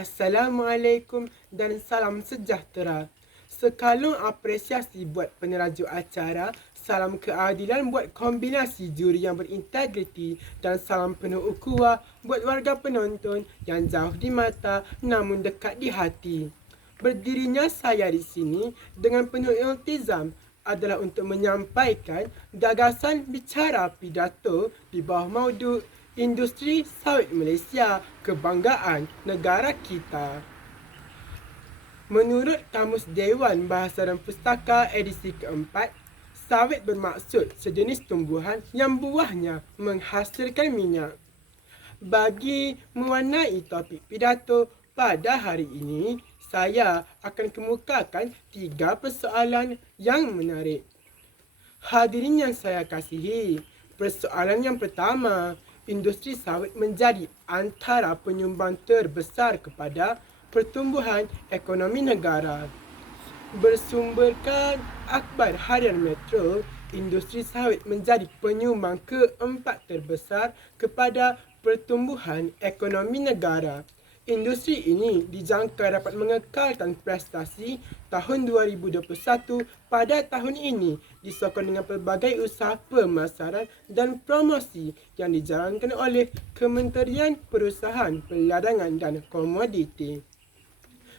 Assalamualaikum dan salam sejahtera. Sekalung apresiasi buat penerajuk acara, salam keadilan buat kombinasi juri yang berintegriti dan salam penuh ukhuwah buat warga penonton yang jauh di mata namun dekat di hati. Berdirinya saya di sini dengan penuh iltizam adalah untuk menyampaikan gagasan bicara pidato di bawah mauduk Industri Sawit Malaysia, kebanggaan negara kita. Menurut Kamus Dewan Bahasa dan Pustaka edisi keempat, sawit bermaksud sejenis tumbuhan yang buahnya menghasilkan minyak. Bagi mewarnai topik pidato pada hari ini, saya akan kemukakan 3 persoalan yang menarik. Hadirin yang saya kasihi, persoalan yang pertama, industri sawit menjadi antara penyumbang terbesar kepada pertumbuhan ekonomi negara. Bersumberkan Akhbar Harian Metro, industri sawit menjadi penyumbang keempat terbesar kepada pertumbuhan ekonomi negara. Industri ini dijangka dapat mengekalkan prestasi tahun 2021 pada tahun ini disokong dengan pelbagai usaha pemasaran dan promosi yang dijalankan oleh Kementerian Perusahaan Perdagangan dan Komoditi.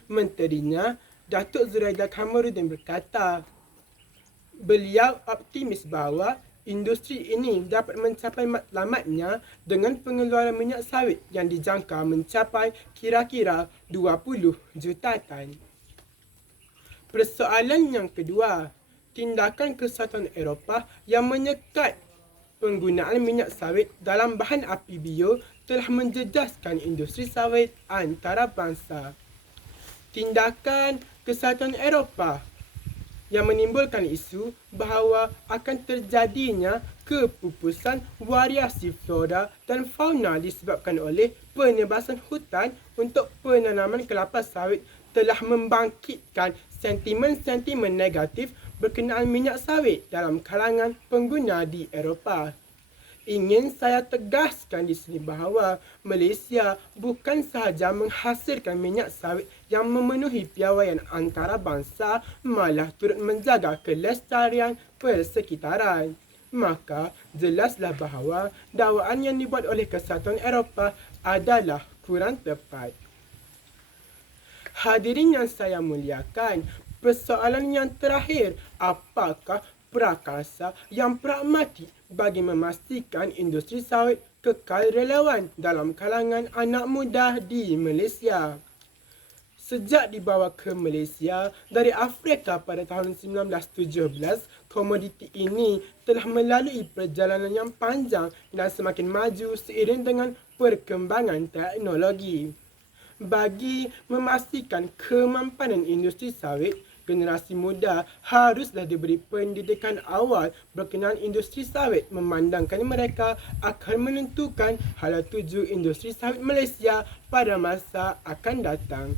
Menterinya, Datuk Zuraida Kamarudin berkata, beliau optimis bahawa industri ini dapat mencapai matlamatnya dengan pengeluaran minyak sawit yang dijangka mencapai kira-kira 20 juta tan. Persoalan yang kedua, tindakan Kesatuan Eropah yang menyekat penggunaan minyak sawit dalam bahan api bio telah menjejaskan industri sawit antarabangsa. Tindakan Kesatuan Eropah yang menimbulkan isu bahawa akan terjadinya kepupusan variasi flora dan fauna disebabkan oleh penebasan hutan untuk penanaman kelapa sawit telah membangkitkan sentimen-sentimen negatif berkenaan minyak sawit dalam kalangan pengguna di Eropah. Ingin saya tegaskan di sini bahawa Malaysia bukan sahaja menghasilkan minyak sawit yang memenuhi piawaian antarabangsa, malah turut menjaga kelestarian persekitaran. Maka, jelaslah bahawa dakwaan yang dibuat oleh Kesatuan Eropah adalah kurang tepat. Hadirin yang saya muliakan, persoalan yang terakhir, apakah prakarsa yang pragmatik bagi memastikan industri sawit kekal relevan dalam kalangan anak muda di Malaysia? Sejak dibawa ke Malaysia dari Afrika pada tahun 1917, komoditi ini telah melalui perjalanan yang panjang dan semakin maju seiring dengan perkembangan teknologi. Bagi memastikan kemampanan industri sawit, generasi muda haruslah diberi pendidikan awal berkenaan industri sawit, memandangkan mereka akan menentukan hala tuju industri sawit Malaysia pada masa akan datang.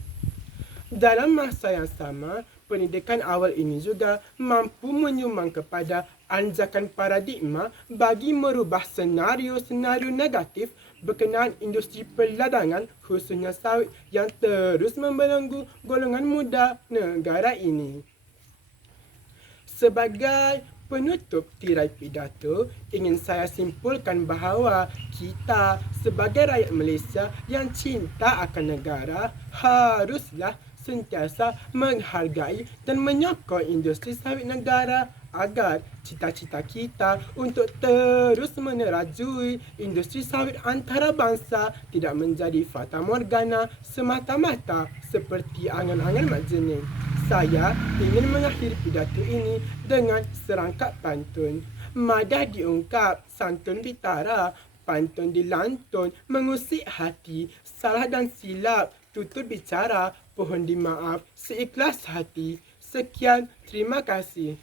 Dalam masa yang sama, pendidikan awal ini juga mampu menyumbang kepada anjakan paradigma bagi merubah senario-senario negatif berkenaan industri perdagangan khususnya sawit yang terus membelenggu golongan muda negara ini. Sebagai penutup tirai pidato, ingin saya simpulkan bahawa kita sebagai rakyat Malaysia yang cinta akan negara haruslah sentiasa menghargai dan menyokong industri sawit negara agar cita-cita kita untuk terus menerajui industri sawit antarabangsa tidak menjadi fata morgana semata-mata seperti angan-angan Mak Jenin. Saya ingin mengakhiri pidato ini dengan serangkap pantun. Madah diungkap, santun bitara, pantun dilantun, mengusik hati, salah dan silap, tutur bicara, pohon dimaaf, seikhlas hati. Sekian, terima kasih.